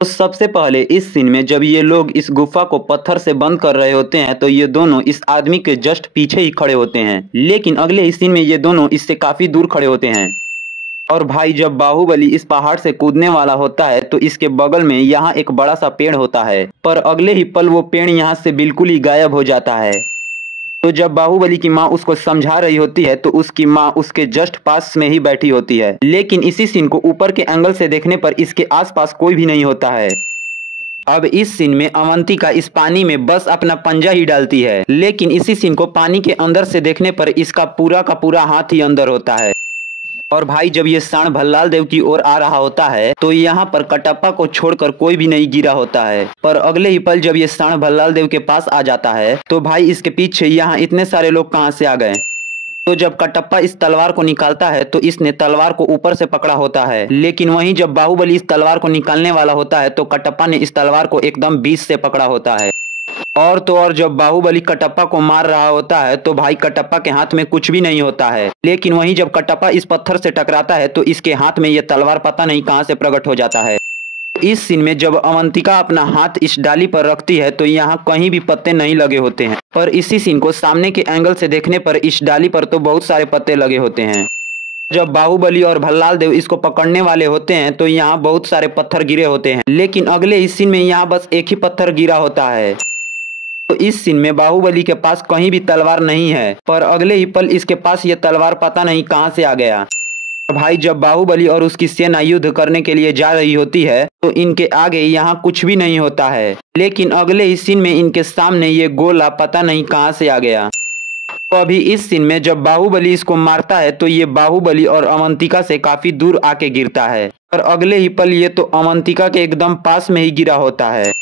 तो सबसे पहले इस सीन में जब ये लोग इस गुफा को पत्थर से बंद कर रहे होते हैं तो ये दोनों इस आदमी के जस्ट पीछे ही खड़े होते हैं, लेकिन अगले ही सीन में ये दोनों इससे काफी दूर खड़े होते हैं। और भाई जब बाहुबली इस पहाड़ से कूदने वाला होता है तो इसके बगल में यहाँ एक बड़ा सा पेड़ होता है, पर अगले ही पल वो पेड़ यहाँ से बिल्कुल ही गायब हो जाता है। तो जब बाहुबली की माँ उसको समझा रही होती है तो उसकी माँ उसके जस्ट पास में ही बैठी होती है, लेकिन इसी सीन को ऊपर के एंगल से देखने पर इसके आसपास कोई भी नहीं होता है। अब इस सीन में अवंतिका इस पानी में बस अपना पंजा ही डालती है, लेकिन इसी सीन को पानी के अंदर से देखने पर इसका पूरा का पूरा हाथ ही अंदर होता है। और भाई जब ये सांड भल्लाल देव की ओर आ रहा होता है तो यहाँ पर कटप्पा को छोड़कर कोई भी नहीं गिरा होता है, पर अगले ही पल जब ये सांड भल्लाल देव के पास आ जाता है तो भाई इसके पीछे यहाँ इतने सारे लोग कहाँ से आ गए। तो जब कटप्पा इस तलवार को निकालता है तो इसने तलवार को ऊपर से पकड़ा होता है, लेकिन वहीं जब बाहुबली इस तलवार को निकालने वाला होता है तो कटप्पा ने इस तलवार को एकदम बीच से पकड़ा होता है। और तो और जब बाहुबली कटप्पा को मार रहा होता है तो भाई कटप्पा के हाथ में कुछ भी नहीं होता है, लेकिन वहीं जब कटप्पा इस पत्थर से टकराता है तो इसके हाथ में यह तलवार पता नहीं कहां से प्रकट हो जाता है। इस सीन में जब अवंतिका अपना हाथ इस डाली पर रखती है तो यहाँ कहीं भी पत्ते नहीं लगे होते हैं, पर इसी सीन को सामने के एंगल से देखने पर इस डाली पर तो बहुत सारे पत्ते लगे होते हैं। जब बाहुबली और भल्लाल देव इसको पकड़ने वाले होते हैं तो यहाँ बहुत सारे पत्थर गिरे होते हैं, लेकिन अगले इस सीन में यहाँ बस एक ही पत्थर गिरा होता है। तो इस सीन में बाहुबली के पास कहीं भी तलवार नहीं है, पर अगले ही पल इसके पास ये तलवार पता नहीं कहां से आ गया। भाई जब बाहुबली और उसकी सेना युद्ध करने के लिए जा रही होती है तो इनके आगे यहाँ कुछ भी नहीं होता है, लेकिन अगले ही सीन में इनके सामने ये गोला पता नहीं कहां से आ गया। तो अभी इस सीन में जब बाहुबली इसको मारता है तो ये बाहुबली और अवंतिका से काफी दूर आके गिरता है, और अगले ही पल ये तो अवंतिका के एकदम पास में ही गिरा होता है।